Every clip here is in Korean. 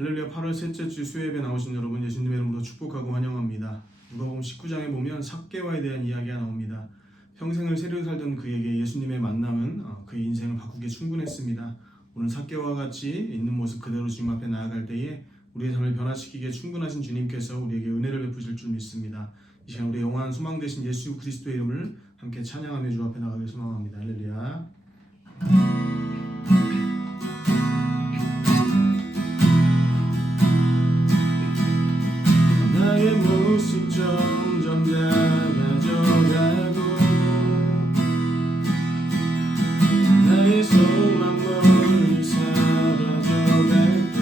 할렐루야. 8월 셋째 주 수요예배 나오신 여러분 예수님의 이름으로 축복하고 환영합니다. 누가복음 19장에 보면 삭개와에 대한 이야기가 나옵니다. 평생을 세리로 살던 그에게 예수님의 만남은 그의 인생을 바꾸기에 충분했습니다. 오늘 삭개와 같이 있는 모습 그대로 주님 앞에 나아갈 때에 우리의 삶을 변화시키기에 충분하신 주님께서 우리에게 은혜를 베푸실 줄 믿습니다. 이 시간 우리의 영원한 소망 되신 예수 그리스도의 이름을 함께 찬양하며 주 앞에 나가길 소망합니다. 할렐루야. 나의 모습 점점 작아져가고 나의 소망 멀리 사라져갈 때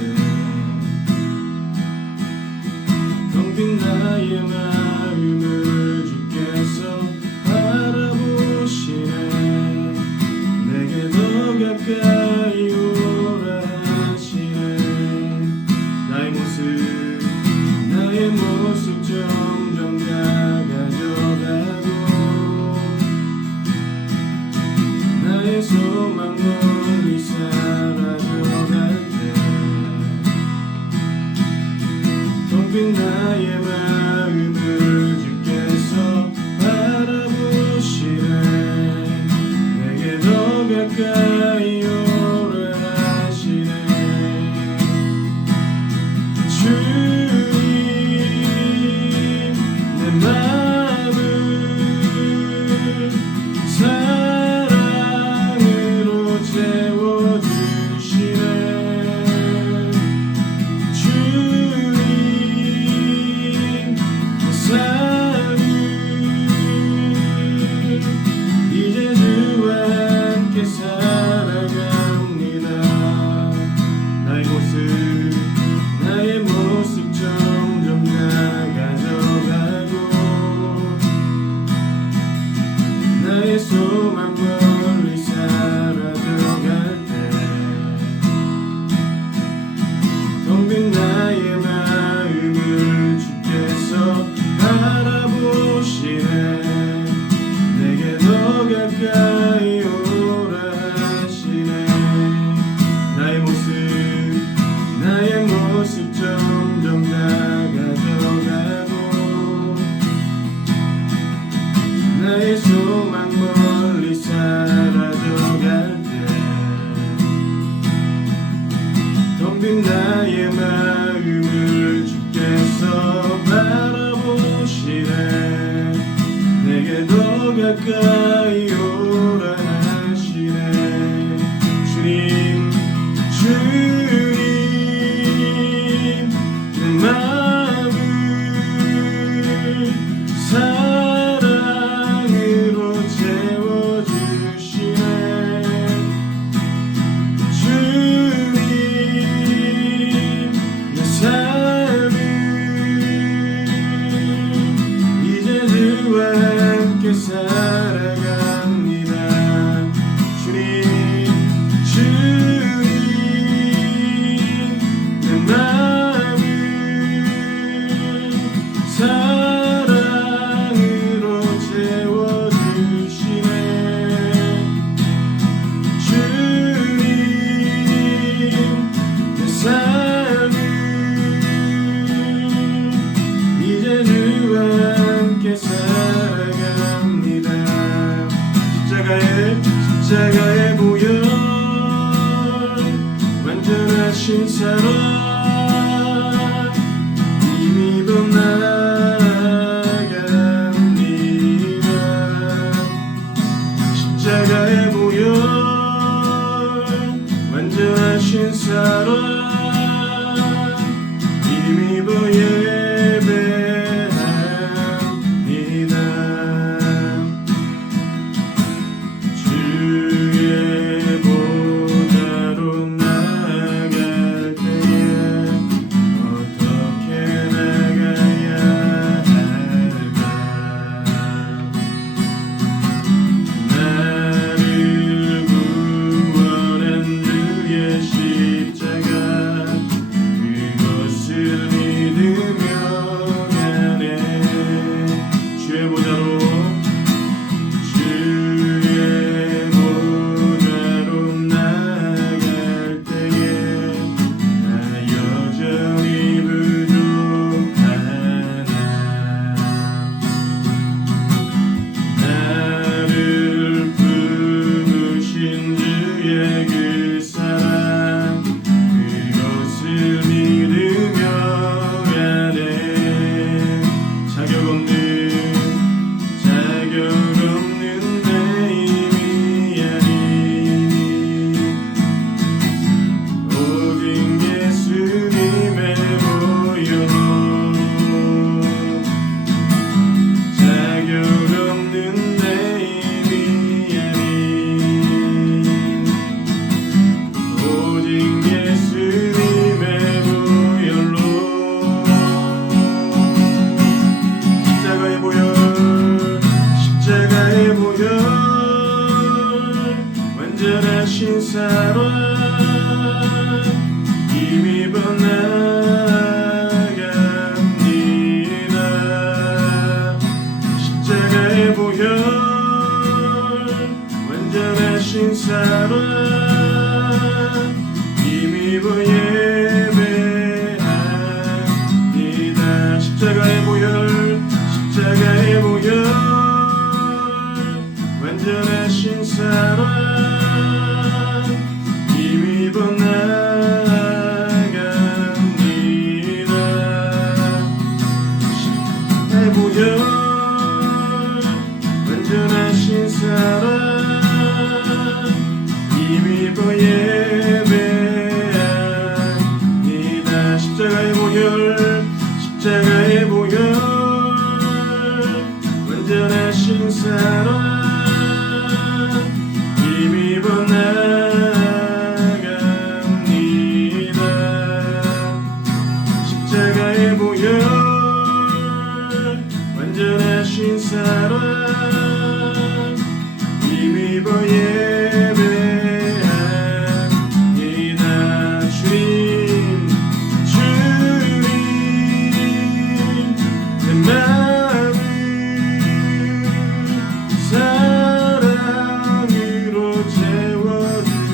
텅 빈 나의 마음을 주께서 바라보시네. 내게 더 가까이 오라 하시네. 나의 모습 점점 작아져가고 나의 소망 멀리 사라져갈 때 텅 빈 나의 마음을 주께서 바라보시네. 내게 더 가까이 오라 하시네. 마음을 사랑으로 채워주시네. 주님 내 삶을 이제 주와 함께 살아갑니다. 나의 모습 점점 작아져가고 나의 소망 멀리 사라져갈 때 텅 빈 나의 마음을 주께서 바라보시네. 내게 더 가까이 오라 하시네. 나의 모습 점점 작아져가고 나의 소망 멀리 사라져갈 때 텅 빈 나의 마음을 주께서 바라보시네. 내게 더 가까이 오라 하시네. 주님 내 마음을 사랑으로 채워주시네. 주님 내 삶을 이제 주와 함께 살아갑니다. 주님 내 마음을 사랑으로 채워주시네. 주님 내 삶을 이제 주와 함께 살아갑니다. 십자가의 보혈 완전하신 사랑 힘입어 나아갑니다. 십자가의 보혈 완전하신 사랑 힘입어 예배합니다. 주의 보좌로 나아갈 때에 어떻게 나가야 할까? 나를 구원한 주의 십자가 그것을 믿으며 보혈 십자가의 보혈 완전하신 사랑 힘입어 나갑니다. 십자가의 보혈 완전하신 사랑 힘입어 예배합니다. 주님 내 마음을 사랑으로 채워주시네.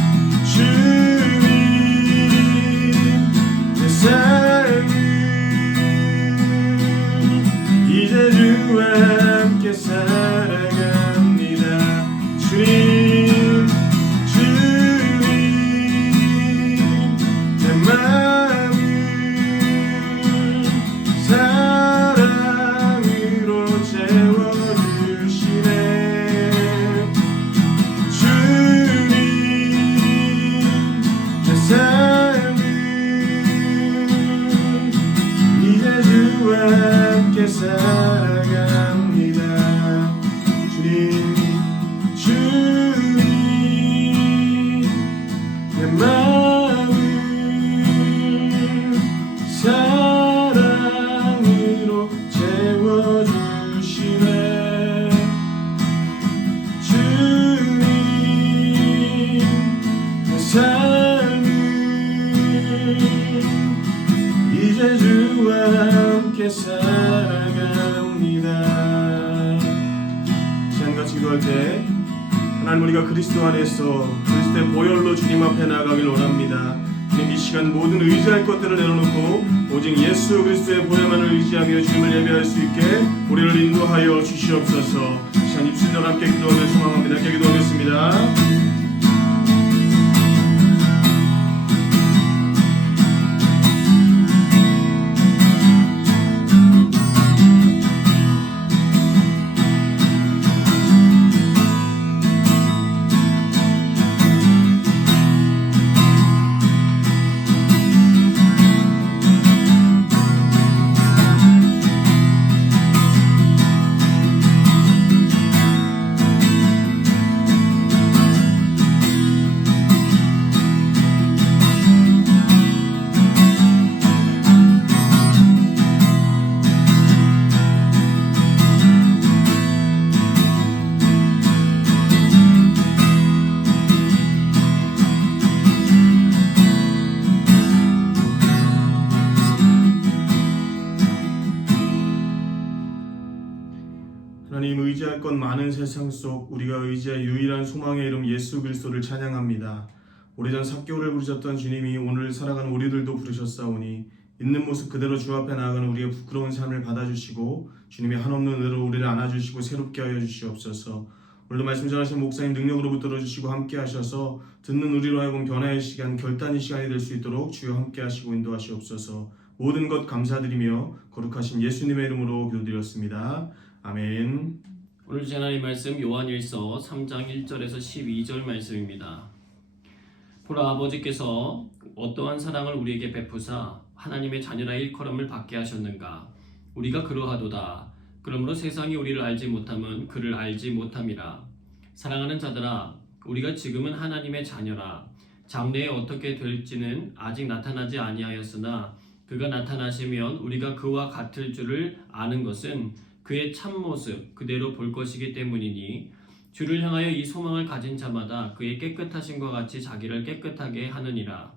주님 내 삶을 이제 주와 함께 살아갑니다. 주님 내 마음을 사랑으로 채워주시네. 주님 내 삶을 이제 주와 함께 살아갑니다. 주님 내 마음을 사랑으로 채워주시네. 주님 내 삶을 이제 주와 함께 살아갑니다. 시간같이 기도할 때 하나님, 우리가 그리스도 안에서 그리스도의 보혈로 주님 앞에 나아가길 원합니다. 주님, 이 시간 모든 의지할 것들을 내려놓고 오직 예수 그리스도의 보혈만을 의지하며 주님을 예배할 수 있게 우리를 인도하여 주시옵소서. 시간 입술로 함께 기도하며 소망합니다. 함께 기도하겠습니다. 하나님, 의지할 것 많은 세상 속 우리가 의지할 유일한 소망의 이름 예수 그리스도를 찬양합니다. 오래전 삭개오를 부르셨던 주님이 오늘 살아가는 우리들도 부르셨사오니 있는 모습 그대로 주 앞에 나아가는 우리의 부끄러운 삶을 받아주시고 주님의 한없는 은혜로 우리를 안아주시고 새롭게 하여 주시옵소서. 오늘도 말씀 전하신 목사님 능력으로 붙들어 주시고 함께 하셔서 듣는 우리로 하여금 변화의 시간, 결단의 시간이 될 수 있도록 주여 함께 하시고 인도하시옵소서. 모든 것 감사드리며 거룩하신 예수님의 이름으로 기도드렸습니다. 아멘. 오늘 주신 하나님 말씀 요한일서 3장 1절에서 12절 말씀입니다. 보라, 아버지께서 어떠한 사랑을 우리에게 베푸사 하나님의 자녀라 일컬음을 받게 하셨는가. 우리가 그러하도다. 그러므로 세상이 우리를 알지 못함은 그를 알지 못함이라. 사랑하는 자들아, 우리가 지금은 하나님의 자녀라. 장래에 어떻게 될지는 아직 나타나지 아니하였으나 그가 나타나시면 우리가 그와 같을 줄을 아는 것은 그의 참모습 그대로 볼 것이기 때문이니 주를 향하여 이 소망을 가진 자마다 그의 깨끗하심과 같이 자기를 깨끗하게 하느니라.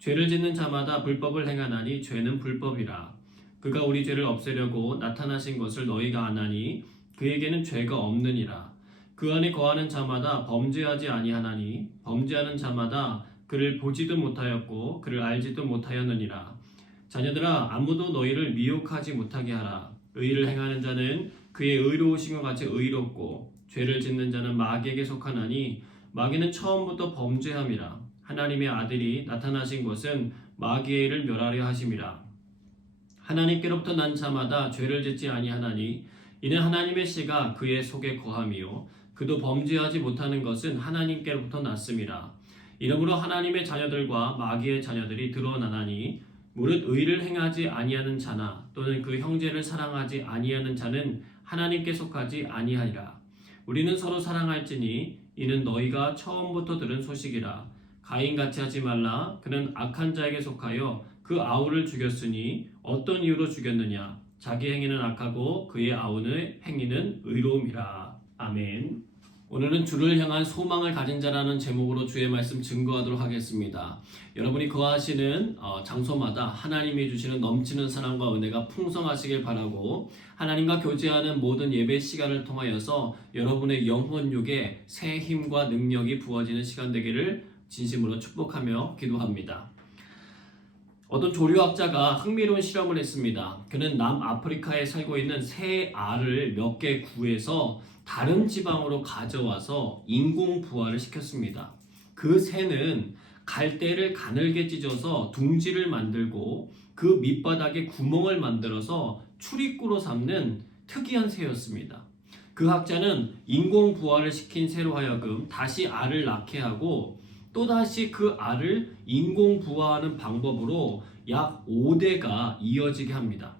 죄를 짓는 자마다 불법을 행하나니 죄는 불법이라. 그가 우리 죄를 없애려고 나타나신 것을 너희가 아나니 그에게는 죄가 없느니라. 그 안에 거하는 자마다 범죄하지 아니하나니 범죄하는 자마다 그를 보지도 못하였고 그를 알지도 못하였느니라. 자녀들아, 아무도 너희를 미혹하지 못하게 하라. 의를 행하는 자는 그의 의로우신 것 같이 의롭고 죄를 짓는 자는 마귀에게 속하나니 마귀는 처음부터 범죄함이라. 하나님의 아들이 나타나신 것은 마귀의 일을 멸하려 하심이라. 하나님께로부터 난 자마다 죄를 짓지 아니하나니 이는 하나님의 씨가 그의 속에 거함이요 그도 범죄하지 못하는 것은 하나님께로부터 났음이라. 이러므로 하나님의 자녀들과 마귀의 자녀들이 드러나나니 무릇 의를 행하지 아니하는 자나 또는 그 형제를 사랑하지 아니하는 자는 하나님께 속하지 아니하리라. 우리는 서로 사랑할지니 이는 너희가 처음부터 들은 소식이라. 가인같이 하지 말라. 그는 악한 자에게 속하여 그 아우를 죽였으니 어떤 이유로 죽였느냐? 자기 행위는 악하고 그의 아우의 행위는 의로움이라. 아멘. 오늘은 주를 향한 소망을 가진 자라는 제목으로 주의 말씀 증거하도록 하겠습니다. 여러분이 거하시는 장소마다 하나님이 주시는 넘치는 사랑과 은혜가 풍성하시길 바라고, 하나님과 교제하는 모든 예배 시간을 통하여서 여러분의 영혼육에 새 힘과 능력이 부어지는 시간 되기를 진심으로 축복하며 기도합니다. 어떤 조류학자가 흥미로운 실험을 했습니다. 그는 남아프리카에 살고 있는 새 알을 몇 개 구해서 다른 지방으로 가져와서 인공 부화를 시켰습니다. 그 새는 갈대를 가늘게 찢어서 둥지를 만들고 그 밑바닥에 구멍을 만들어서 출입구로 삼는 특이한 새였습니다. 그 학자는 인공 부화를 시킨 새로 하여금 다시 알을 낳게 하고 또다시 그 알을 인공 부화하는 방법으로 약 5대가 이어지게 합니다.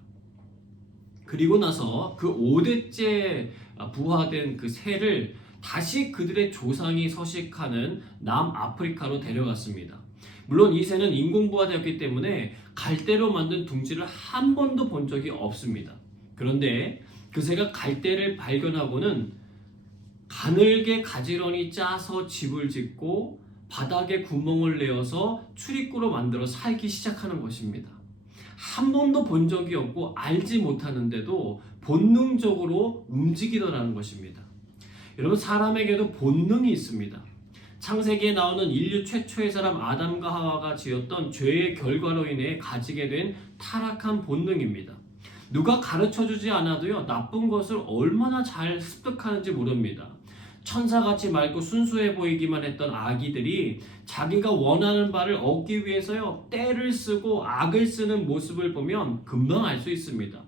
그리고 나서 그 5대째 부화된 그 새를 다시 그들의 조상이 서식하는 남아프리카로 데려갔습니다. 물론 이 새는 인공 부화되었기 때문에 갈대로 만든 둥지를 한 번도 본 적이 없습니다. 그런데 그 새가 갈대를 발견하고는 가늘게 가지런히 짜서 집을 짓고 바닥에 구멍을 내어서 출입구로 만들어 살기 시작하는 것입니다. 한 번도 본 적이 없고 알지 못하는데도 본능적으로 움직이더라는 것입니다. 여러분, 사람에게도 본능이 있습니다. 창세기에 나오는 인류 최초의 사람 아담과 하와가 지었던 죄의 결과로 인해 가지게 된 타락한 본능입니다. 누가 가르쳐주지 않아도요, 나쁜 것을 얼마나 잘 습득하는지 모릅니다. 천사같이 맑고 순수해 보이기만 했던 아기들이 자기가 원하는 바를 얻기 위해서요, 떼를 쓰고 악을 쓰는 모습을 보면 금방 알 수 있습니다.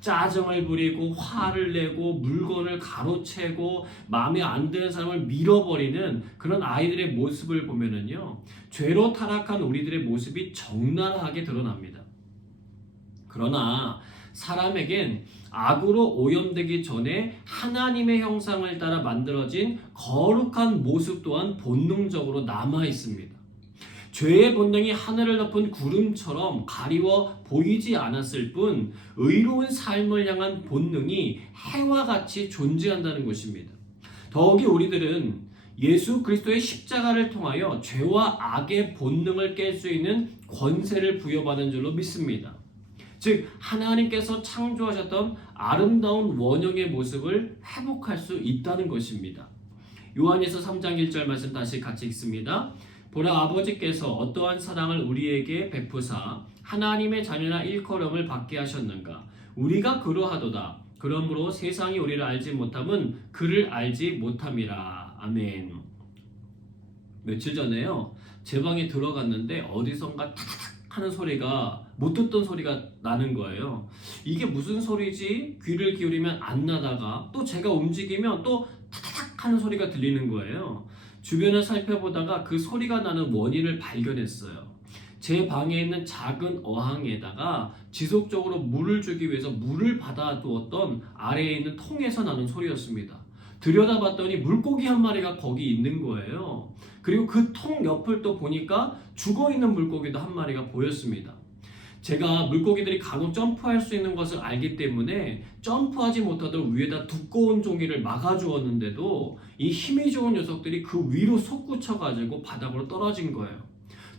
짜증을 부리고 화를 내고 물건을 가로채고 마음에 안 드는 사람을 밀어버리는 그런 아이들의 모습을 보면은요, 죄로 타락한 우리들의 모습이 적나라하게 드러납니다. 그러나 사람에겐 악으로 오염되기 전에 하나님의 형상을 따라 만들어진 거룩한 모습 또한 본능적으로 남아 있습니다. 죄의 본능이 하늘을 덮은 구름처럼 가리워 보이지 않았을 뿐 의로운 삶을 향한 본능이 해와 같이 존재한다는 것입니다. 더욱이 우리들은 예수 그리스도의 십자가를 통하여 죄와 악의 본능을 깰 수 있는 권세를 부여받은 줄로 믿습니다. 즉 하나님께서 창조하셨던 아름다운 원형의 모습을 회복할 수 있다는 것입니다. 요한일서 3장 1절 말씀 다시 같이 읽습니다. 보라, 아버지께서 어떠한 사랑을 우리에게 베푸사 하나님의 자녀나 일컬음을 받게 하셨는가. 우리가 그러하도다. 그러므로 세상이 우리를 알지 못함은 그를 알지 못함이라. 아멘. 며칠 전에요, 제 방에 들어갔는데 어디선가 탁탁 하는 소리가, 못 듣던 소리가 나는 거예요. 이게 무슨 소리지? 귀를 기울이면 안 나다가 또 제가 움직이면 또 탁탁 하는 소리가 들리는 거예요. 주변을 살펴보다가 그 소리가 나는 원인을 발견했어요. 제 방에 있는 작은 어항에다가 지속적으로 물을 주기 위해서 물을 받아두었던 아래에 있는 통에서 나는 소리였습니다. 들여다봤더니 물고기 한 마리가 거기 있는 거예요. 그리고 그 통 옆을 또 보니까 죽어있는 물고기도 한 마리가 보였습니다. 제가 물고기들이 간혹 점프할 수 있는 것을 알기 때문에 점프하지 못하도록 위에다 두꺼운 종이를 막아주었는데도 이 힘이 좋은 녀석들이 그 위로 솟구쳐가지고 바닥으로 떨어진 거예요.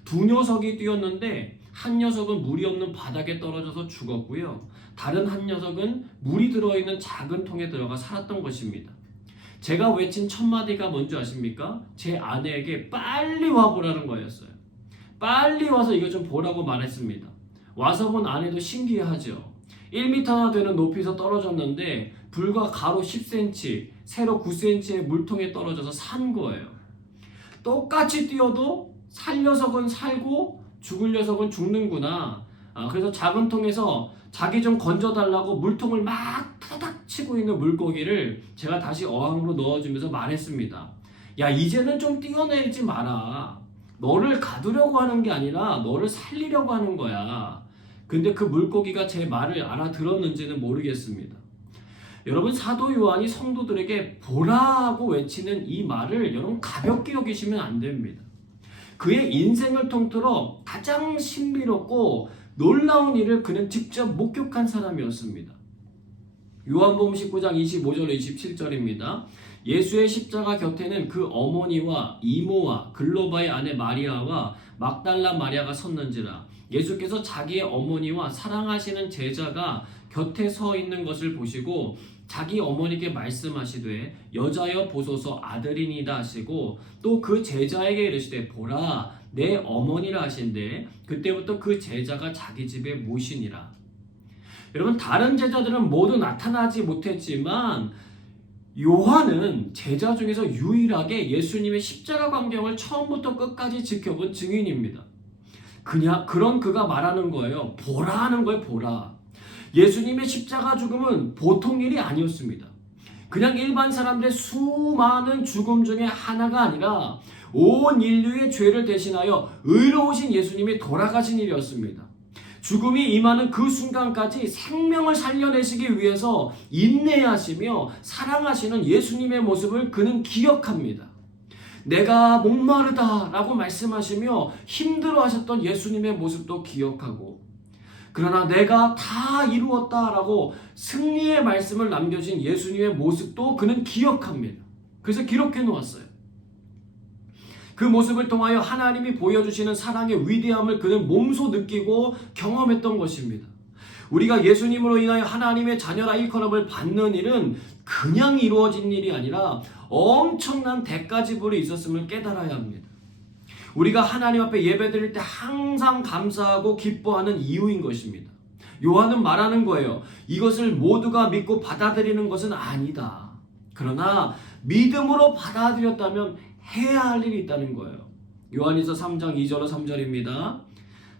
두 녀석이 뛰었는데 한 녀석은 물이 없는 바닥에 떨어져서 죽었고요. 다른 한 녀석은 물이 들어있는 작은 통에 들어가 살았던 것입니다. 제가 외친 첫 마디가 뭔지 아십니까? 제 아내에게 빨리 와보라는 거였어요. 빨리 와서 이거 좀 보라고 말했습니다. 와서 본 아내도 신기해하죠. 1m나 되는 높이에서 떨어졌는데 불과 가로 10cm, 세로 9cm의 물통에 떨어져서 산 거예요. 똑같이 뛰어도 살 녀석은 살고 죽을 녀석은 죽는구나. 그래서 작은 통에서 자기 좀 건져달라고 물통을 막 타닥 치고 있는 물고기를 제가 다시 어항으로 넣어주면서 말했습니다. 야, 이제는 좀 뛰어내리지 마라. 너를 가두려고 하는 게 아니라 너를 살리려고 하는 거야. 근데 그 물고기가 제 말을 알아들었는지는 모르겠습니다. 여러분, 사도 요한이 성도들에게 보라고 외치는 이 말을 여러분 가볍게 여기시면 안 됩니다. 그의 인생을 통틀어 가장 신비롭고 놀라운 일을 그는 직접 목격한 사람이었습니다. 요한복음 19장 25절 27절입니다. 예수의 십자가 곁에는 그 어머니와 이모와 글로바의 아내 마리아와 막달라 마리아가 섰는지라. 예수께서 자기의 어머니와 사랑하시는 제자가 곁에 서 있는 것을 보시고 자기 어머니께 말씀하시되 여자여 보소서 아들이니이다 하시고 또 그 제자에게 이르시되 보라 내 어머니라 하신대 그때부터 그 제자가 자기 집에 모시니라. 여러분, 다른 제자들은 모두 나타나지 못했지만 요한은 제자 중에서 유일하게 예수님의 십자가 광경을 처음부터 끝까지 지켜본 증인입니다. 그런 그가 말하는 거예요. 보라 하는 거예요. 보라. 예수님의 십자가 죽음은 보통 일이 아니었습니다. 그냥 일반 사람들의 수많은 죽음 중에 하나가 아니라 온 인류의 죄를 대신하여 의로우신 예수님이 돌아가신 일이었습니다. 죽음이 임하는 그 순간까지 생명을 살려내시기 위해서 인내하시며 사랑하시는 예수님의 모습을 그는 기억합니다. 내가 목마르다 라고 말씀하시며 힘들어하셨던 예수님의 모습도 기억하고, 그러나 내가 다 이루었다 라고 승리의 말씀을 남겨진 예수님의 모습도 그는 기억합니다. 그래서 기록해 놓았어요. 그 모습을 통하여 하나님이 보여주시는 사랑의 위대함을 그는 몸소 느끼고 경험했던 것입니다. 우리가 예수님으로 인하여 하나님의 자녀라 일컬음을 받는 일은 그냥 이루어진 일이 아니라 엄청난 대가 지불이 있었음을 깨달아야 합니다. 우리가 하나님 앞에 예배드릴 때 항상 감사하고 기뻐하는 이유인 것입니다. 요한은 말하는 거예요. 이것을 모두가 믿고 받아들이는 것은 아니다. 그러나 믿음으로 받아들였다면 해야 할 일이 있다는 거예요. 요한일서 3장 2절 3절입니다.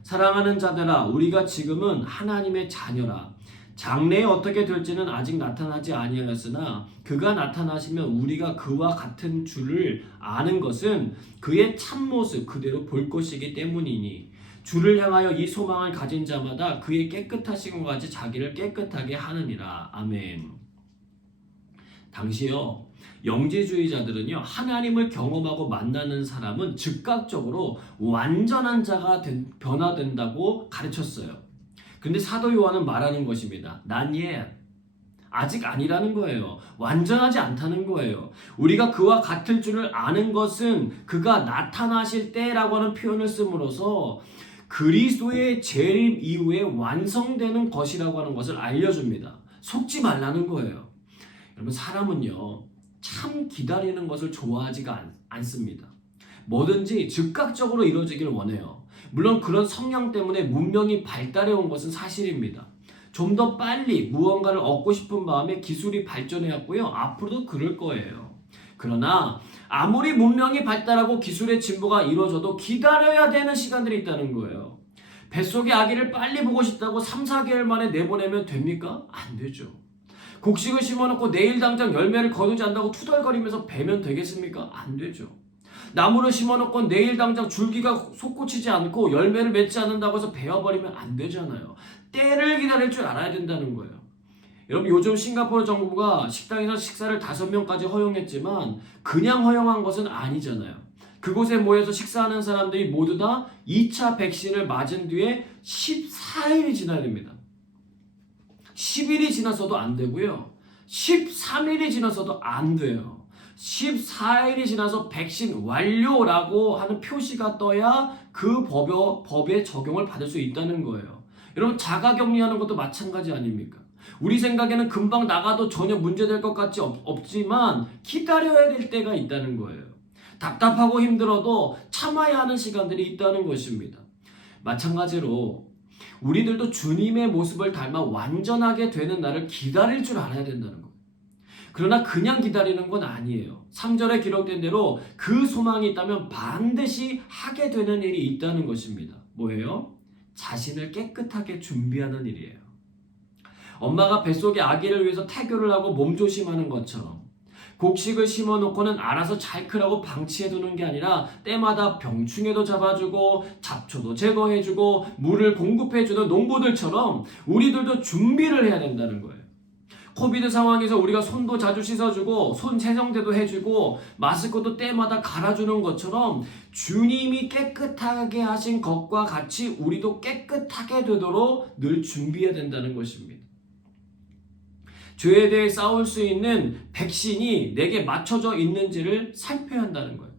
사랑하는 자들아 우리가 지금은 하나님의 자녀라. 장래에 어떻게 될지는 아직 나타나지 아니하였으나 그가 나타나시면 우리가 그와 같은 줄을 아는 것은 그의 참모습 그대로 볼 것이기 때문이니 주를 향하여 이 소망을 가진 자마다 그의 깨끗하심과 같이 자기를 깨끗하게 하느니라. 아멘. 당시요 영지주의자들은요 하나님을 경험하고 만나는 사람은 즉각적으로 완전한 자가 변화된다고 가르쳤어요. 근데 사도 요한은 말하는 것입니다. 난 아직 아니라는 거예요. 완전하지 않다는 거예요. 우리가 그와 같을 줄을 아는 것은 그가 나타나실 때라고 하는 표현을 씀으로써 그리스도의 재림 이후에 완성되는 것이라고 하는 것을 알려줍니다. 속지 말라는 거예요. 여러분, 사람은요 참 기다리는 것을 좋아하지가 않습니다. 뭐든지 즉각적으로 이루어지길 원해요. 물론 그런 성향 때문에 문명이 발달해 온 것은 사실입니다. 좀 더 빨리 무언가를 얻고 싶은 마음에 기술이 발전해 왔고요. 앞으로도 그럴 거예요. 그러나 아무리 문명이 발달하고 기술의 진보가 이루어져도 기다려야 되는 시간들이 있다는 거예요. 뱃속의 아기를 빨리 보고 싶다고 3, 4개월 만에 내보내면 됩니까? 안 되죠. 곡식을 심어놓고 내일 당장 열매를 거두지 않는다고 투덜거리면서 베면 되겠습니까? 안 되죠. 나무를 심어놓고 내일 당장 줄기가 솟구치지 않고 열매를 맺지 않는다고 해서 베어버리면 안 되잖아요. 때를 기다릴 줄 알아야 된다는 거예요. 여러분, 요즘 싱가포르 정부가 식당에서 식사를 5명까지 허용했지만 그냥 허용한 것은 아니잖아요. 그곳에 모여서 식사하는 사람들이 모두 다 2차 백신을 맞은 뒤에 14일이 지나야 됩니다. 10일이 지나서도 안 되고요. 13일이 지나서도 안 돼요. 14일이 지나서 백신 완료라고 하는 표시가 떠야 그 법의 적용을 받을 수 있다는 거예요. 여러분, 자가격리하는 것도 마찬가지 아닙니까? 우리 생각에는 금방 나가도 전혀 문제될 것 같지 없지만 기다려야 될 때가 있다는 거예요. 답답하고 힘들어도 참아야 하는 시간들이 있다는 것입니다. 마찬가지로 우리들도 주님의 모습을 닮아 완전하게 되는 날을 기다릴 줄 알아야 된다는 거예요. 그러나 그냥 기다리는 건 아니에요. 3절에 기록된 대로 그 소망이 있다면 반드시 하게 되는 일이 있다는 것입니다. 뭐예요? 자신을 깨끗하게 준비하는 일이에요. 엄마가 뱃속에 아기를 위해서 태교를 하고 몸조심하는 것처럼 곡식을 심어놓고는 알아서 잘 크라고 방치해두는 게 아니라 때마다 병충해도 잡아주고 잡초도 제거해주고 물을 공급해주는 농부들처럼 우리들도 준비를 해야 된다는 거예요. 코비드 상황에서 우리가 손도 자주 씻어주고 손 세정제도 해주고 마스크도 때마다 갈아주는 것처럼 주님이 깨끗하게 하신 것과 같이 우리도 깨끗하게 되도록 늘 준비해야 된다는 것입니다. 죄에 대해 싸울 수 있는 백신이 내게 맞춰져 있는지를 살펴야 한다는 거예요.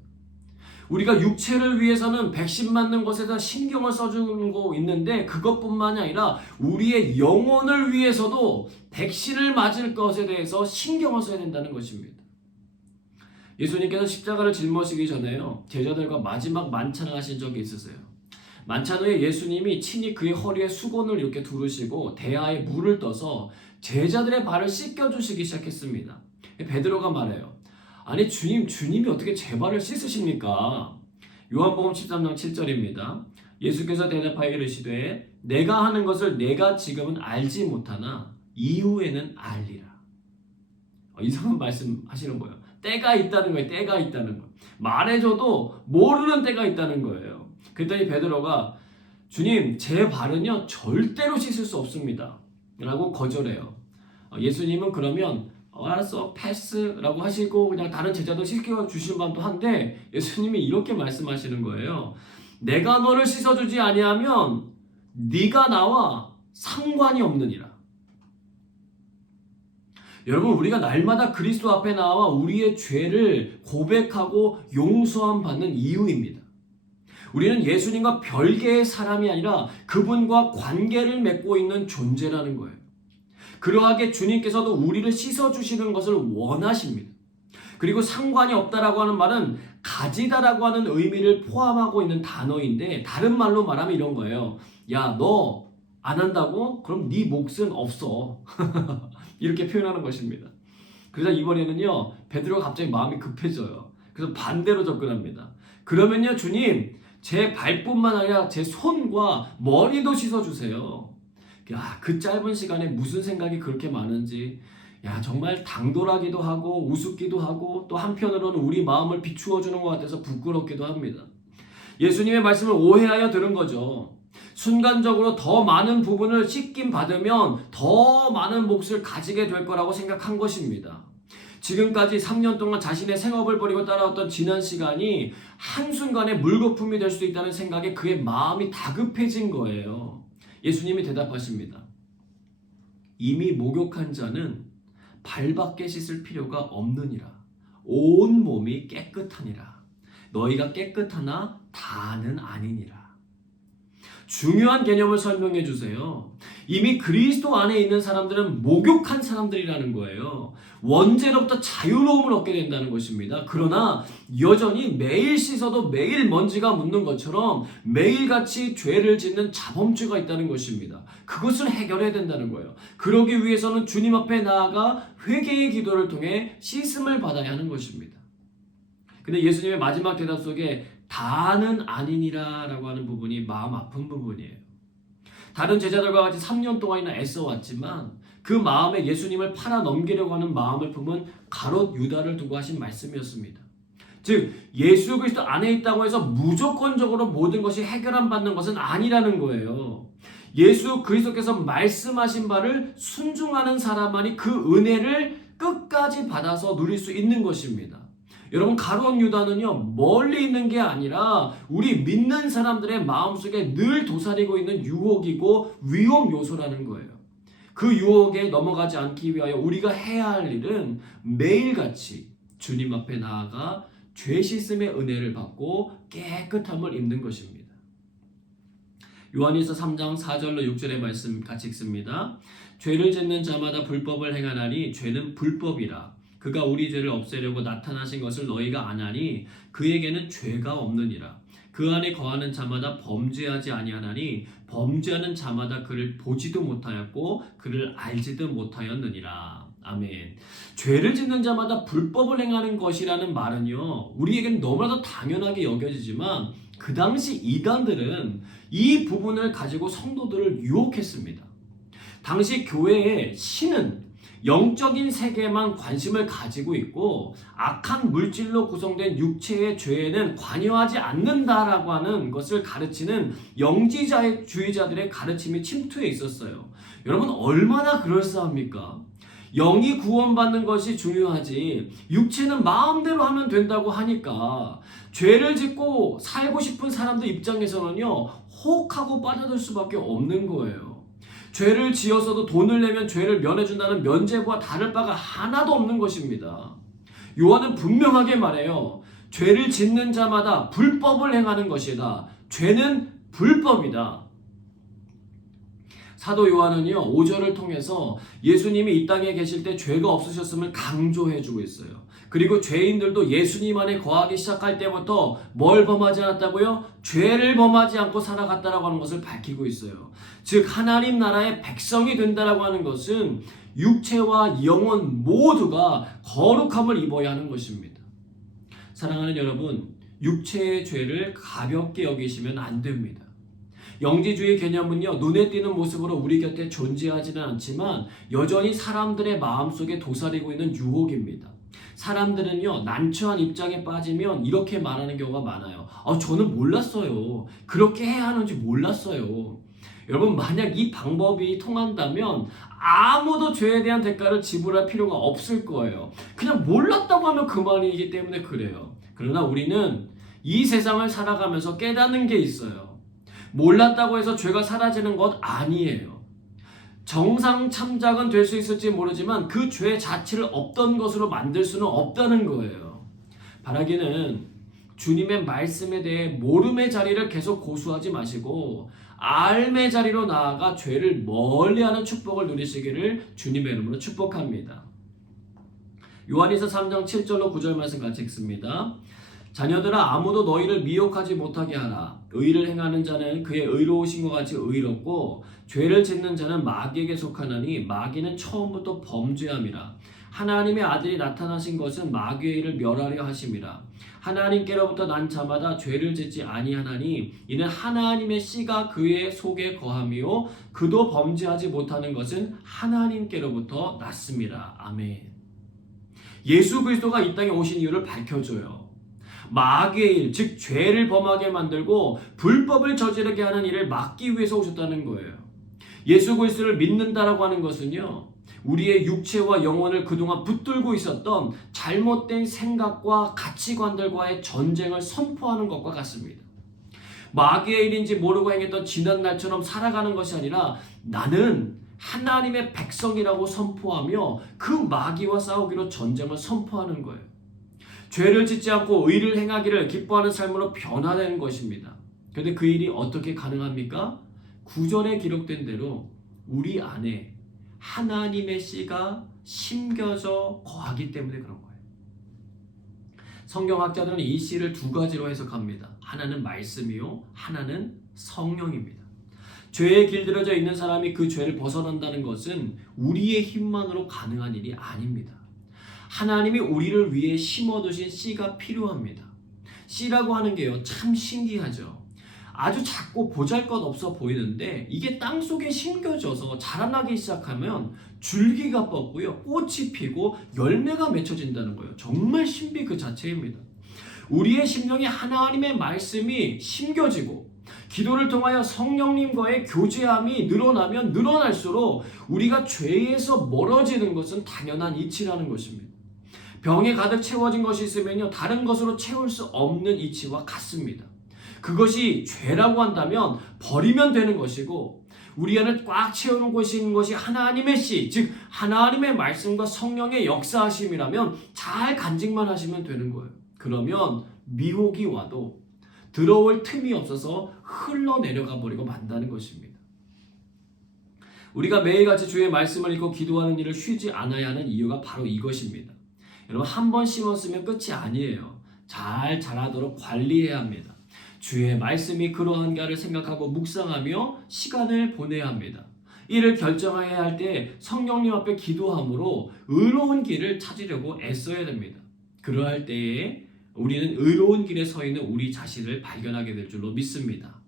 우리가 육체를 위해서는 백신 맞는 것에다 신경을 써주고 있는데 그것뿐만이 아니라 우리의 영혼을 위해서도 백신을 맞을 것에 대해서 신경을 써야 된다는 것입니다. 예수님께서 십자가를 짊어지기 전에요, 제자들과 마지막 만찬을 하신 적이 있으세요. 만찬 후에 예수님이 친히 그의 허리에 수건을 이렇게 두르시고 대야에 물을 떠서 제자들의 발을 씻겨주시기 시작했습니다. 베드로가 말해요. 아니 주님이 어떻게 제 발을 씻으십니까? 요한복음 13장 7절입니다. 예수께서 대답하여 이르시되 내가 하는 것을 내가 지금은 알지 못하나 이후에는 알리라. 이상한 말씀 하시는 거예요. 때가 있다는 거예요. 때가 있다는 거. 말해줘도 모르는 때가 있다는 거예요. 그랬더니 베드로가 주님 제 발은요 절대로 씻을 수 없습니다 라고 거절해요. 예수님은 그러면 알았어 패스라고 하시고 그냥 다른 제자도 씻겨주실 만도 한데 예수님이 이렇게 말씀하시는 거예요. 내가 너를 씻어주지 아니하면 네가 나와 상관이 없느니라. 여러분 우리가 날마다 그리스도 앞에 나와 우리의 죄를 고백하고 용서함 받는 이유입니다. 우리는 예수님과 별개의 사람이 아니라 그분과 관계를 맺고 있는 존재라는 거예요. 그러하게 주님께서도 우리를 씻어주시는 것을 원하십니다. 그리고 상관이 없다라고 하는 말은 가지다라고 하는 의미를 포함하고 있는 단어인데 다른 말로 말하면 이런 거예요. 야, 너 안 한다고? 그럼 네 몫은 없어. 이렇게 표현하는 것입니다. 그래서 이번에는요 베드로가 갑자기 마음이 급해져요. 그래서 반대로 접근합니다. 그러면요 주님 제 발뿐만 아니라 제 손과 머리도 씻어주세요. 야, 그 짧은 시간에 무슨 생각이 그렇게 많은지, 야, 정말 당돌하기도 하고 우습기도 하고 또 한편으로는 우리 마음을 비추어주는 것 같아서 부끄럽기도 합니다. 예수님의 말씀을 오해하여 들은 거죠. 순간적으로 더 많은 부분을 씻김 받으면 더 많은 몫을 가지게 될 거라고 생각한 것입니다. 지금까지 3년 동안 자신의 생업을 버리고 따라왔던 지난 시간이 한순간에 물거품이 될 수도 있다는 생각에 그의 마음이 다급해진 거예요. 예수님이 대답하십니다. 이미 목욕한 자는 발밖에 씻을 필요가 없느니라. 온 몸이 깨끗하니라. 너희가 깨끗하나 다는 아니니라. 중요한 개념을 설명해 주세요. 이미 그리스도 안에 있는 사람들은 목욕한 사람들이라는 거예요. 원죄로부터 자유로움을 얻게 된다는 것입니다. 그러나 여전히 매일 씻어도 매일 먼지가 묻는 것처럼 매일같이 죄를 짓는 자범죄가 있다는 것입니다. 그것을 해결해야 된다는 거예요. 그러기 위해서는 주님 앞에 나아가 회개의 기도를 통해 씻음을 받아야 하는 것입니다. 근데 예수님의 마지막 대답 속에 다는 아니니라 라고 하는 부분이 마음 아픈 부분이에요. 다른 제자들과 같이 3년 동안이나 애써왔지만 그 마음에 예수님을 팔아 넘기려고 하는 마음을 품은 가롯 유다를 두고 하신 말씀이었습니다. 즉 예수 그리스도 안에 있다고 해서 무조건적으로 모든 것이 해결안 받는 것은 아니라는 거예요. 예수 그리스도께서 말씀하신 바를 순종하는 사람만이 그 은혜를 끝까지 받아서 누릴 수 있는 것입니다. 여러분 가룟 유다는요 멀리 있는 게 아니라 우리 믿는 사람들의 마음속에 늘 도사리고 있는 유혹이고 위험 요소라는 거예요. 그 유혹에 넘어가지 않기 위하여 우리가 해야 할 일은 매일같이 주님 앞에 나아가 죄 씻음의 은혜를 받고 깨끗함을 입는 것입니다. 요한일서 3장 4절로 6절의 말씀 같이 읽습니다. 죄를 짓는 자마다 불법을 행하나니 죄는 불법이라. 그가 우리 죄를 없애려고 나타나신 것을 너희가 아나니 그에게는 죄가 없느니라. 그 안에 거하는 자마다 범죄하지 아니하나니 범죄하는 자마다 그를 보지도 못하였고 그를 알지도 못하였느니라. 아멘. 죄를 짓는 자마다 불법을 행하는 것이라는 말은요 우리에게는 너무나도 당연하게 여겨지지만 그 당시 이단들은 이 부분을 가지고 성도들을 유혹했습니다. 당시 교회의 신은 영적인 세계에만 관심을 가지고 있고 악한 물질로 구성된 육체의 죄에는 관여하지 않는다라고 하는 것을 가르치는 영지주의자들의 가르침이 침투해 있었어요. 여러분 얼마나 그럴싸합니까? 영이 구원받는 것이 중요하지 육체는 마음대로 하면 된다고 하니까 죄를 짓고 살고 싶은 사람들 입장에서는요 혹하고 빠져들 수밖에 없는 거예요. 죄를 지어서도 돈을 내면 죄를 면해준다는 면죄부와 다를 바가 하나도 없는 것입니다. 요한은 분명하게 말해요. 죄를 짓는 자마다 불법을 행하는 것이다. 죄는 불법이다. 사도 요한은요 5절을 통해서 예수님이 이 땅에 계실 때 죄가 없으셨음을 강조해주고 있어요. 그리고 죄인들도 예수님 안에 거하기 시작할 때부터 뭘 범하지 않았다고요? 죄를 범하지 않고 살아갔다라고 하는 것을 밝히고 있어요. 즉 하나님 나라의 백성이 된다라고 하는 것은 육체와 영혼 모두가 거룩함을 입어야 하는 것입니다. 사랑하는 여러분, 육체의 죄를 가볍게 여기시면 안 됩니다. 영지주의 개념은요 눈에 띄는 모습으로 우리 곁에 존재하지는 않지만 여전히 사람들의 마음속에 도사리고 있는 유혹입니다. 사람들은요 난처한 입장에 빠지면 이렇게 말하는 경우가 많아요. 저는 몰랐어요. 그렇게 해야 하는지 몰랐어요. 여러분 만약 이 방법이 통한다면 아무도 죄에 대한 대가를 지불할 필요가 없을 거예요. 그냥 몰랐다고 하면 그만이기 때문에 그래요. 그러나 우리는 이 세상을 살아가면서 깨닫는 게 있어요. 몰랐다고 해서 죄가 사라지는 것 아니에요. 정상 참작은 될 수 있을지 모르지만 그 죄 자체를 없던 것으로 만들 수는 없다는 거예요. 바라기는 주님의 말씀에 대해 모름의 자리를 계속 고수하지 마시고 알의 자리로 나아가 죄를 멀리하는 축복을 누리시기를 주님의 이름으로 축복합니다. 요한일서 3장 7절로 9절 말씀 같이 읽습니다. 자녀들아 아무도 너희를 미혹하지 못하게 하라. 의를 행하는 자는 그의 의로우신 것 같이 의롭고 죄를 짓는 자는 마귀에게 속하나니 마귀는 처음부터 범죄함이라. 하나님의 아들이 나타나신 것은 마귀의 일을 멸하려 하심이라. 하나님께로부터 난 자마다 죄를 짓지 아니하나니 이는 하나님의 씨가 그의 속에 거함이요 그도 범죄하지 못하는 것은 하나님께로부터 났음이라. 아멘. 예수 그리스도가 이 땅에 오신 이유를 밝혀줘요. 마귀의 일, 즉 죄를 범하게 만들고 불법을 저지르게 하는 일을 막기 위해서 오셨다는 거예요. 예수 그리스도를 믿는다라고 하는 것은요 우리의 육체와 영혼을 그동안 붙들고 있었던 잘못된 생각과 가치관들과의 전쟁을 선포하는 것과 같습니다. 마귀의 일인지 모르고 행했던 지난날처럼 살아가는 것이 아니라 나는 하나님의 백성이라고 선포하며 그 마귀와 싸우기로 전쟁을 선포하는 거예요. 죄를 짓지 않고 의를 행하기를 기뻐하는 삶으로 변화되는 것입니다. 그런데 그 일이 어떻게 가능합니까? 9절에 기록된 대로 우리 안에 하나님의 씨가 심겨져 거하기 때문에 그런 거예요. 성경학자들은 이 씨를 두 가지로 해석합니다. 하나는 말씀이요, 하나는 성령입니다. 죄에 길들여져 있는 사람이 그 죄를 벗어난다는 것은 우리의 힘만으로 가능한 일이 아닙니다. 하나님이 우리를 위해 심어두신 씨가 필요합니다. 씨라고 하는 게요 참 신기하죠. 아주 작고 보잘것없어 보이는데 이게 땅속에 심겨져서 자라나기 시작하면 줄기가 뻗고요 꽃이 피고 열매가 맺혀진다는 거예요. 정말 신비 그 자체입니다. 우리의 심령에 하나님의 말씀이 심겨지고 기도를 통하여 성령님과의 교제함이 늘어나면 늘어날수록 우리가 죄에서 멀어지는 것은 당연한 이치라는 것입니다. 병에 가득 채워진 것이 있으면요 다른 것으로 채울 수 없는 이치와 같습니다. 그것이 죄라고 한다면 버리면 되는 것이고 우리 안을 꽉 채우는 것이 있는 것이 하나님의 씨, 즉 하나님의 말씀과 성령의 역사하심이라면 잘 간직만 하시면 되는 거예요. 그러면 미혹이 와도 들어올 틈이 없어서 흘러내려가 버리고 만다는 것입니다. 우리가 매일같이 주의 말씀을 읽고 기도하는 일을 쉬지 않아야 하는 이유가 바로 이것입니다. 여러분 한 번 심었으면 끝이 아니에요. 잘 자라도록 관리해야 합니다. 주의 말씀이 그러한가를 생각하고 묵상하며 시간을 보내야 합니다. 이를 결정해야 할 때 성령님 앞에 기도함으로 의로운 길을 찾으려고 애써야 됩니다. 그러할 때에 우리는 의로운 길에 서 있는 우리 자신을 발견하게 될 줄로 믿습니다.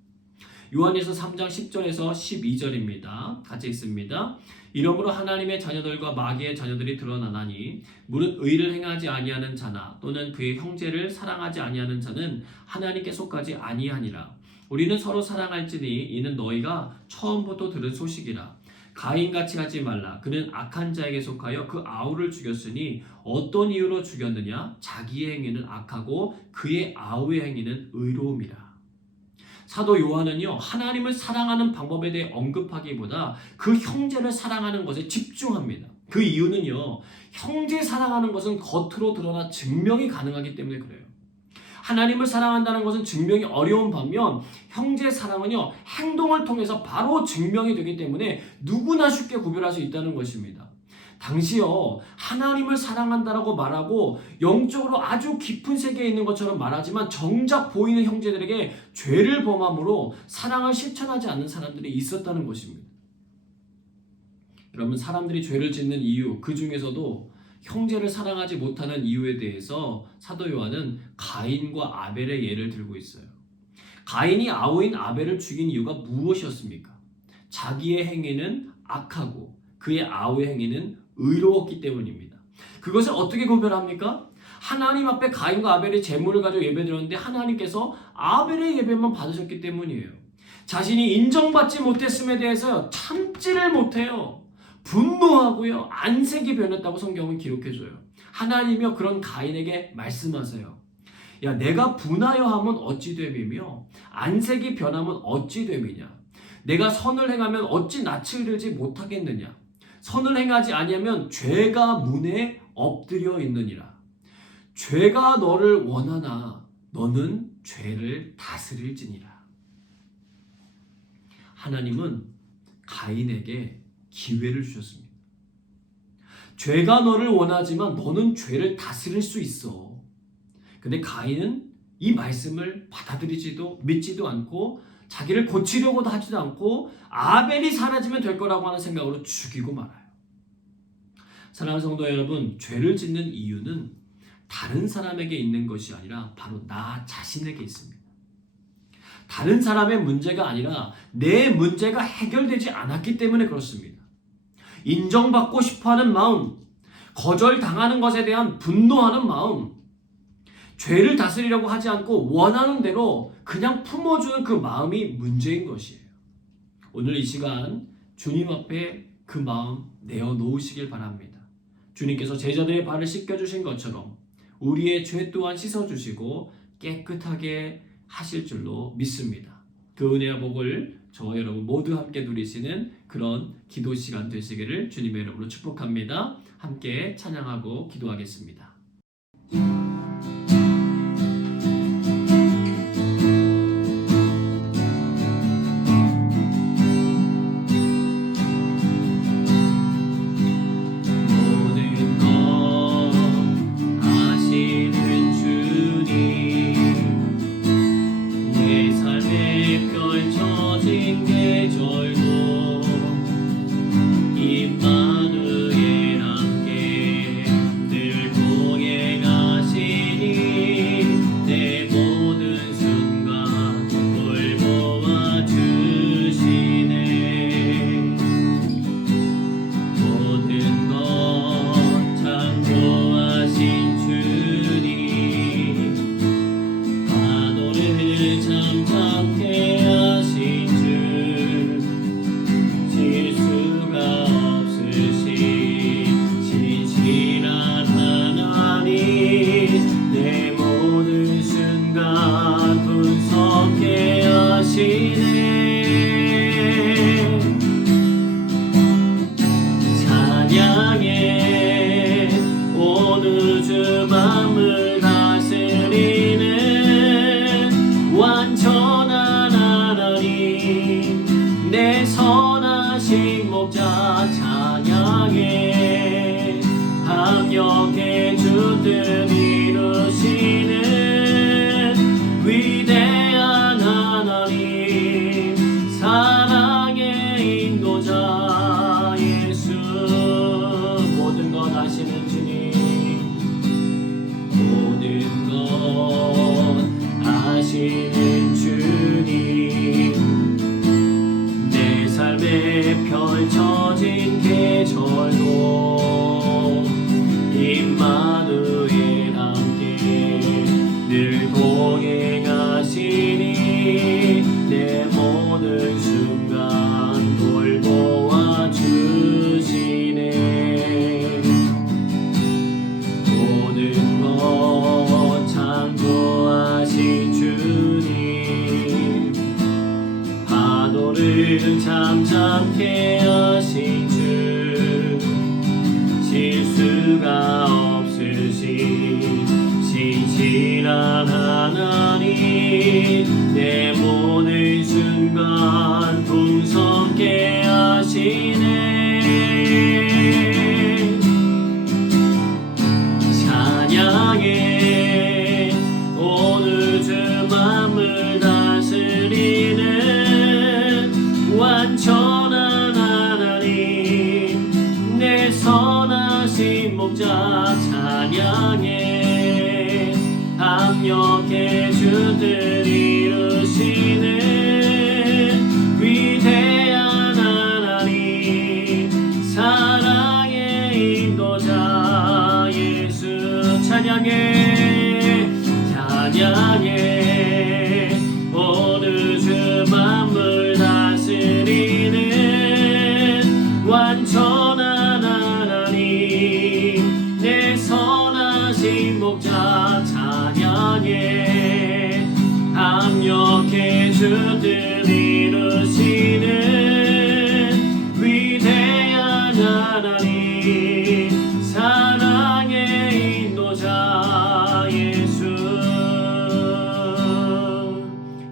요한일서 3장 10절에서 12절입니다. 같이 읽습니다. 이러므로 하나님의 자녀들과 마귀의 자녀들이 드러나나니 무릇 의를 행하지 아니하는 자나 또는 그의 형제를 사랑하지 아니하는 자는 하나님께 속하지 아니하니라. 우리는 서로 사랑할지니 이는 너희가 처음부터 들은 소식이라. 가인같이 하지 말라. 그는 악한 자에게 속하여 그 아우를 죽였으니 어떤 이유로 죽였느냐? 자기의 행위는 악하고 그의 아우의 행위는 의로움이라. 사도 요한은요, 하나님을 사랑하는 방법에 대해 언급하기보다 그 형제를 사랑하는 것에 집중합니다. 그 이유는요, 형제 사랑하는 것은 겉으로 드러나 증명이 가능하기 때문에 그래요. 하나님을 사랑한다는 것은 증명이 어려운 반면 형제 사랑은요, 행동을 통해서 바로 증명이 되기 때문에 누구나 쉽게 구별할 수 있다는 것입니다. 당시요, 하나님을 사랑한다라고 말하고 영적으로 아주 깊은 세계에 있는 것처럼 말하지만 정작 보이는 형제들에게 죄를 범함으로 사랑을 실천하지 않는 사람들이 있었다는 것입니다. 여러분, 사람들이 죄를 짓는 이유, 그 중에서도 형제를 사랑하지 못하는 이유에 대해서 사도 요한은 가인과 아벨의 예를 들고 있어요. 가인이 아우인 아벨을 죽인 이유가 무엇이었습니까? 자기의 행위는 악하고 그의 아우의 행위는 의로웠기 때문입니다. 그것을 어떻게 구별합니까? 하나님 앞에 가인과 아벨이 제물을 가지고 예배드렸는데 하나님께서 아벨의 예배만 받으셨기 때문이에요. 자신이 인정받지 못했음에 대해서 참지를 못해요. 분노하고요, 안색이 변했다고 성경은 기록해줘요. 하나님이여 그런 가인에게 말씀하세요. 야, 내가 분하여 함은 어찌 됨이며 안색이 변함은 어찌 됨이냐? 내가 선을 행하면 어찌 낯을 들지 못하겠느냐? 선을 행하지 아니하면 죄가 문에 엎드려 있느니라. 죄가 너를 원하나 너는 죄를 다스릴지니라. 하나님은 가인에게 기회를 주셨습니다. 죄가 너를 원하지만 너는 죄를 다스릴 수 있어. 근데 가인은 이 말씀을 받아들이지도 믿지도 않고 자기를 고치려고도 하지도 않고 아벨이 사라지면 될 거라고 하는 생각으로 죽이고 말아요. 사랑하는 성도 여러분, 죄를 짓는 이유는 다른 사람에게 있는 것이 아니라 바로 나 자신에게 있습니다. 다른 사람의 문제가 아니라 내 문제가 해결되지 않았기 때문에 그렇습니다. 인정받고 싶어하는 마음, 거절당하는 것에 대한 분노하는 마음, 죄를 다스리려고 하지 않고 원하는 대로 그냥 품어주는 그 마음이 문제인 것이에요. 오늘 이 시간 주님 앞에 그 마음 내어놓으시길 바랍니다. 주님께서 제자들의 발을 씻겨주신 것처럼 우리의 죄 또한 씻어주시고 깨끗하게 하실 줄로 믿습니다. 그 은혜와 복을 저와 여러분 모두 함께 누리시는 그런 기도 시간 되시기를 주님의 이름으로 축복합니다. 함께 찬양하고 기도하겠습니다. 아시는 주님 걸쳐진 계절도 임마누엘 함께 늘 동행하시니 내 모든 순간 돌보아 주시네. 모든 것 창조하신 주님, 파도를 잠잠케 하신 주, 실수가 없으신 신실한 하나님, 내 모든 순간 풍성케 하시네. 찬양해 오늘 주 만물 다스리는 완전한 하나님, 내 선하신 목자. 찬양해 합력해 주들 이루시는 위대한 하나님, 사랑의 인도자 예수. 찬양해 찬양해 오늘 주 만물 다스리는 완전한 하나님, 내 선하신 목자. 찬양해 합력해 주들 이루시는 위대한 하나님, 사랑의 인도자 예수.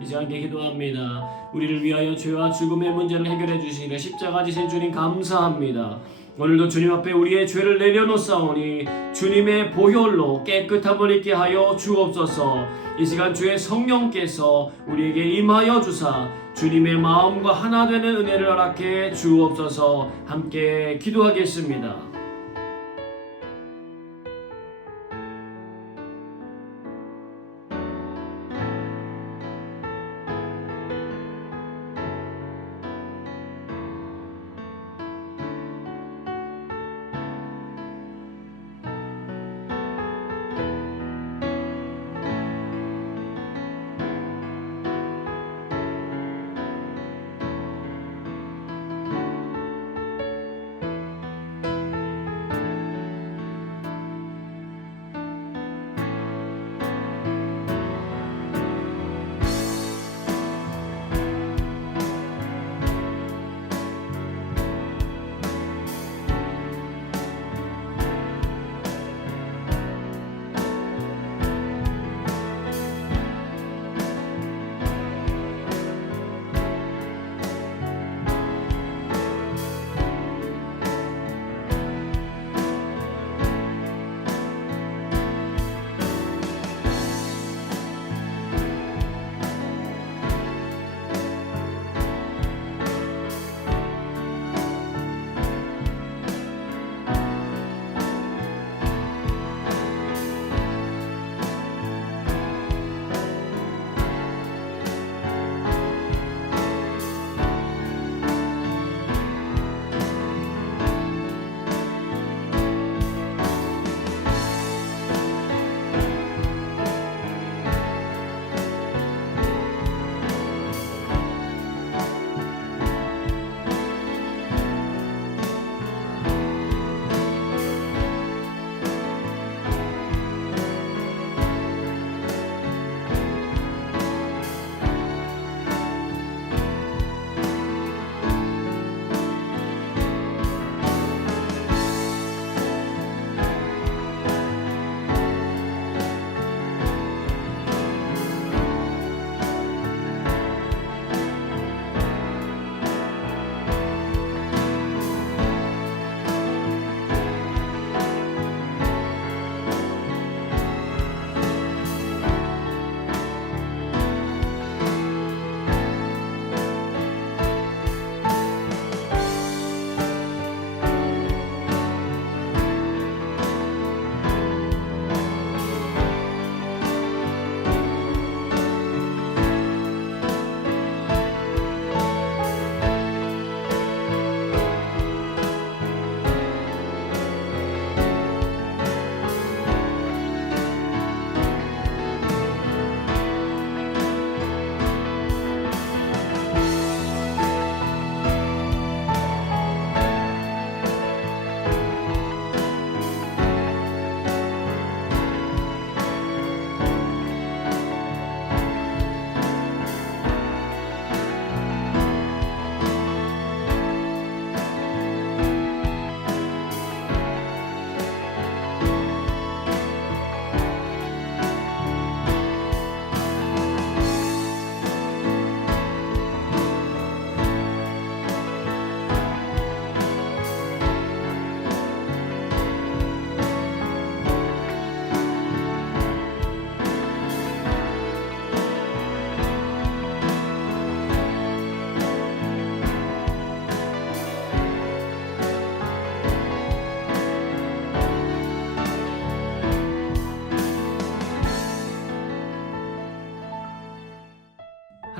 이제 함께 기도합니다. 우리를 위하여 죄와 죽음의 문제를 해결해 주시는 십자가 지신 주님 감사합니다. 오늘도 주님 앞에 우리의 죄를 내려놓사오니 주님의 보혈로 깨끗함을 입게 하여 주옵소서. 이 시간 주의 성령께서 우리에게 임하여 주사 주님의 마음과 하나 되는 은혜를 허락해 주옵소서. 함께 기도하겠습니다.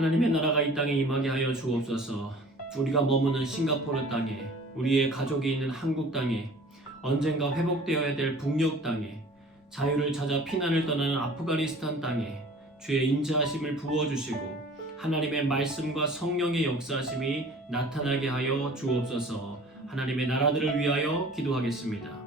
하나님의 나라가 이 땅에 임하게 하여 주옵소서. 우리가 머무는 싱가포르 땅에, 우리의 가족이 있는 한국 땅에, 언젠가 회복되어야 될 북녘 땅에, 자유를 찾아 피난을 떠나는 아프가니스탄 땅에 주의 인자하심을 부어주시고 하나님의 말씀과 성령의 역사하심이 나타나게 하여 주옵소서. 하나님의 나라들을 위하여 기도하겠습니다.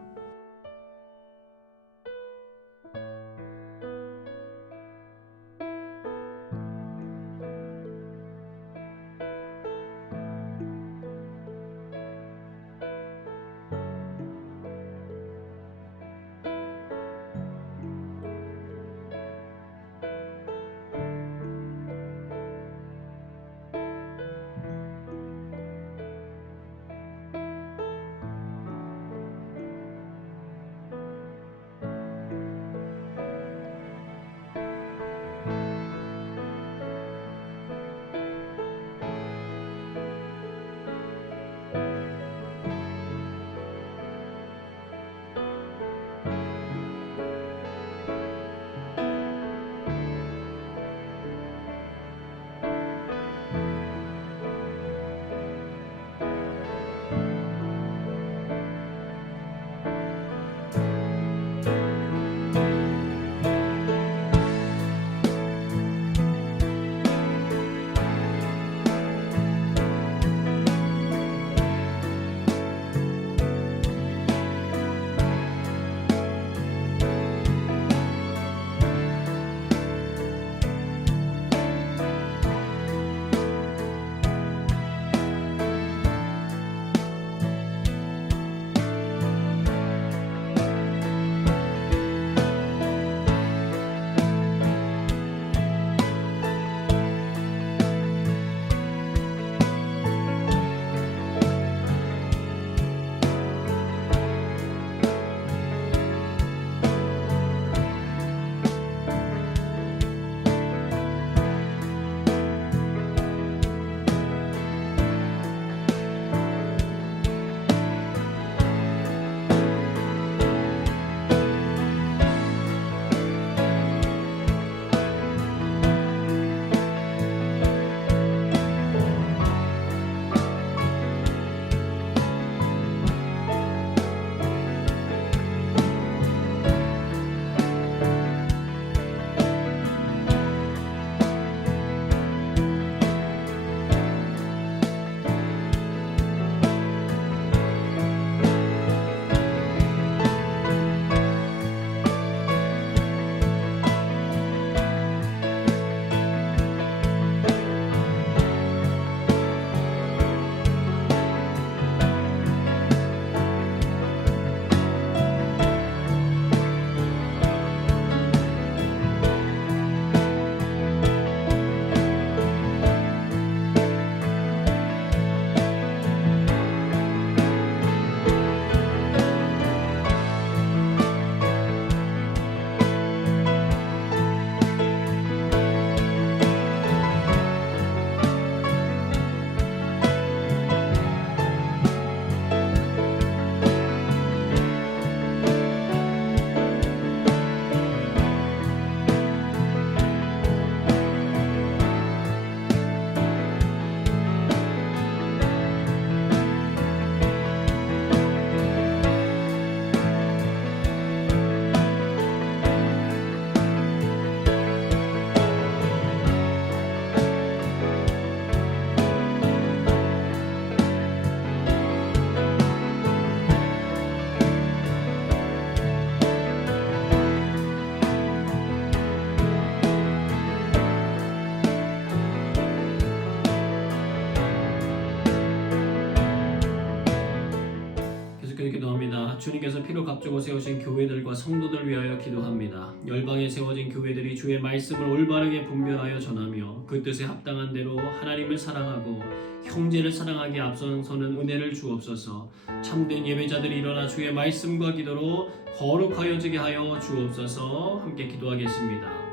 기도합니다. 주님께서 피로 값주고 세우신 교회들과 성도들 위하여 기도합니다. 열방에 세워진 교회들이 주의 말씀을 올바르게 분별하여 전하며 그 뜻에 합당한 대로 하나님을 사랑하고 형제를 사랑하기에 앞서서는 은혜를 주옵소서. 참된 예배자들이 일어나 주의 말씀과 기도로 거룩하여지게 하여 주옵소서. 함께 기도하겠습니다.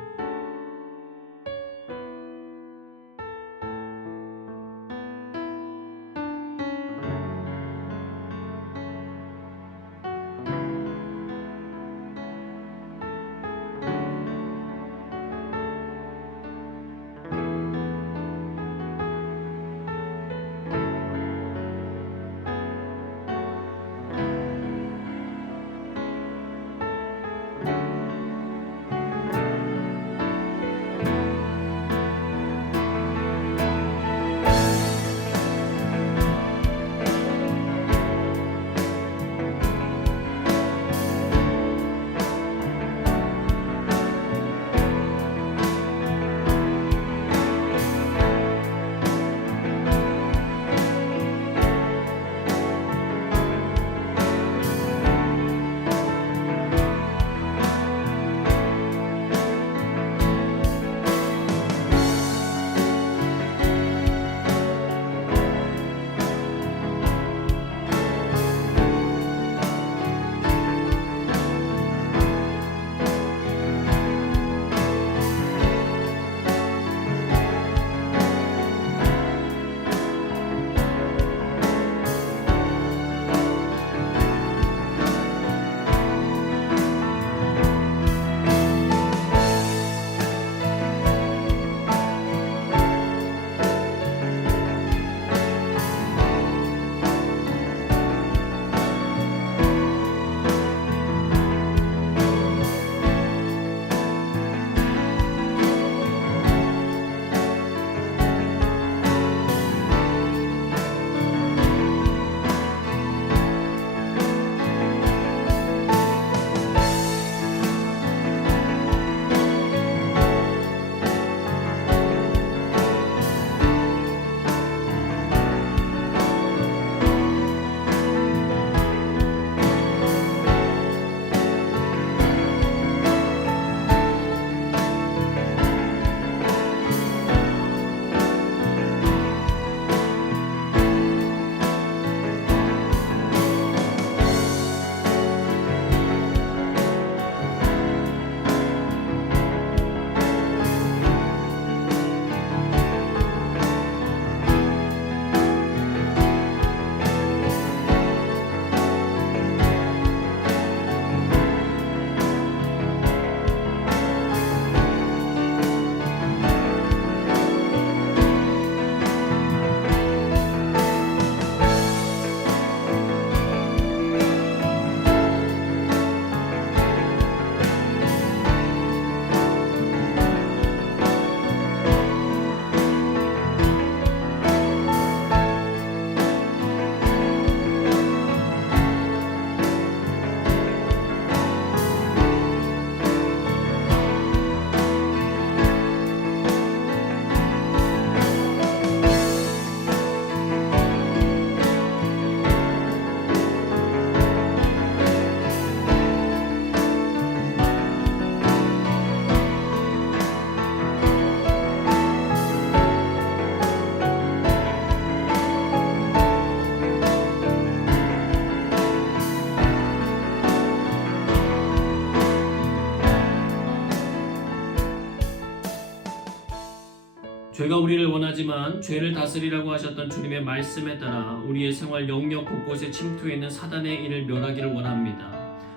죄가 우리를 원하지만 죄를 다스리라고 하셨던 주님의 말씀에 따라 우리의 생활 영역 곳곳에 침투해 있는 사단의 일을 멸하기를 원합니다.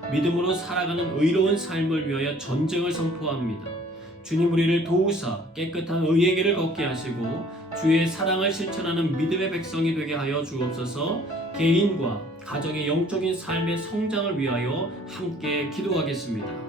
믿음으로 살아가는 의로운 삶을 위하여 전쟁을 선포합니다. 주님 우리를 도우사 깨끗한 의의 길을 걷게 하시고 주의 사랑을 실천하는 믿음의 백성이 되게 하여 주옵소서. 개인과 가정의 영적인 삶의 성장을 위하여 함께 기도하겠습니다.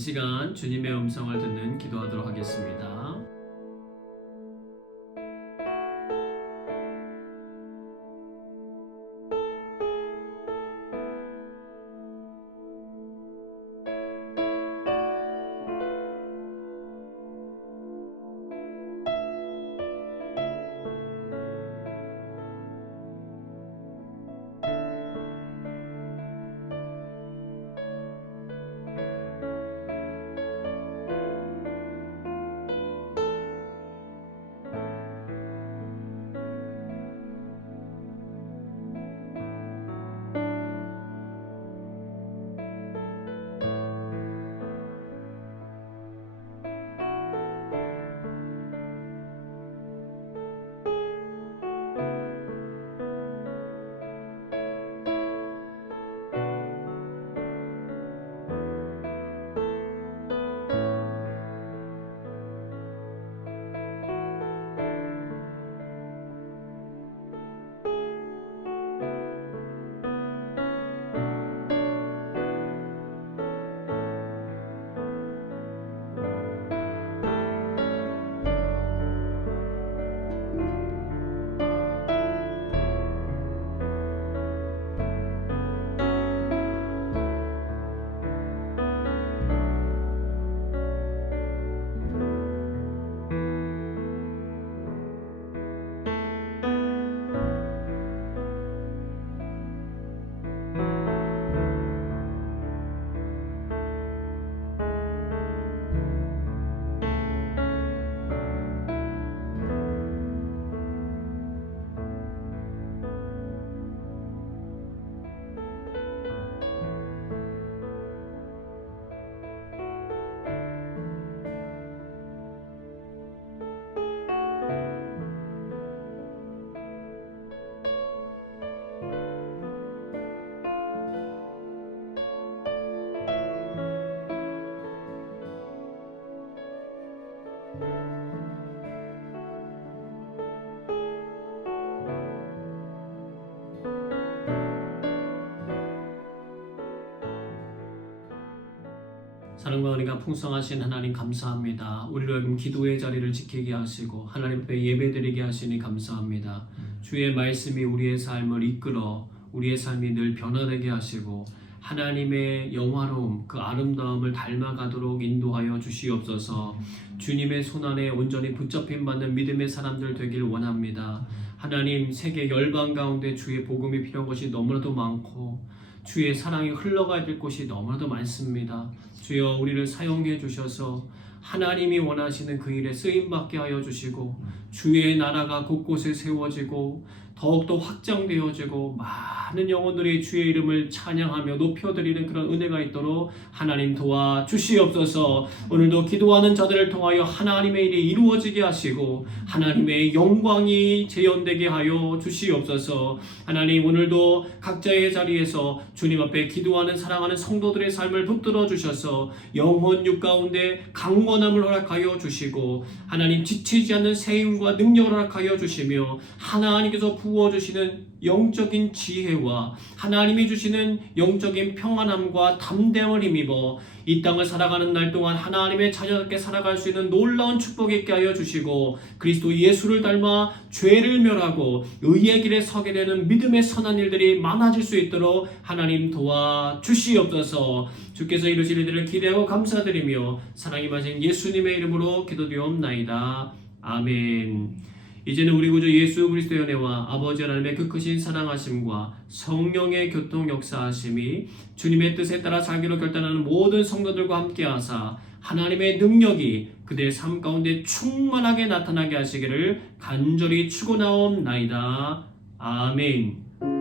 이 시간 주님의 음성을 듣는 기도하도록 하겠습니다. 사랑과 은혜가 풍성하신 하나님 감사합니다. 우리로 하여금 기도의 자리를 지키게 하시고 하나님 앞에 예배드리게 하시니 감사합니다. 주의 말씀이 우리의 삶을 이끌어 우리의 삶이 늘 변화되게 하시고 하나님의 영화로움, 그 아름다움을 닮아가도록 인도하여 주시옵소서. 주님의 손안에 온전히 붙잡힘 받는 믿음의 사람들 되길 원합니다. 하나님, 세계 열방 가운데 주의 복음이 필요한 것이 너무나도 많고 주의 사랑이 흘러가야 될 곳이 너무나도 많습니다. 주여, 우리를 사용해 주셔서 하나님이 원하시는 그 일에 쓰임받게 하여 주시고 주의 나라가 곳곳에 세워지고 더욱더 확장되어지고 많은 영혼들이 주의 이름을 찬양하며 높여드리는 그런 은혜가 있도록 하나님 도와주시옵소서. 오늘도 기도하는 자들을 통하여 하나님의 일이 이루어지게 하시고 하나님의 영광이 재현되게 하여 주시옵소서. 하나님, 오늘도 각자의 자리에서 주님 앞에 기도하는 사랑하는 성도들의 삶을 붙들어 주셔서 영혼 육 가운데 강건함을 허락하여 주시고 하나님, 지치지 않는 세임과 능력을 허락하여 주시며 하나님께서 부어주시는 영적인 지혜와 하나님이 주시는 영적인 평안함과 담대함을 힘입어 이 땅을 살아가는 날 동안 하나님의 자녀답게 살아갈 수 있는 놀라운 축복 있게 하여 주시고 그리스도 예수를 닮아 죄를 멸하고 의의 길에 서게 되는 믿음의 선한 일들이 많아질 수 있도록 하나님 도와주시옵소서. 주께서 이루실 일들을 기대하고 감사드리며 사랑이 마신 예수님의 이름으로 기도드리옵나이다. 아멘. 이제는 우리 구주 예수 그리스도의 은혜와 아버지 하나님의 그 크신 사랑하심과 성령의 교통 역사하심이 주님의 뜻에 따라 살기로 결단하는 모든 성도들과 함께 하사 하나님의 능력이 그들의 삶 가운데 충만하게 나타나게 하시기를 간절히 축원하옵나이다. 아멘.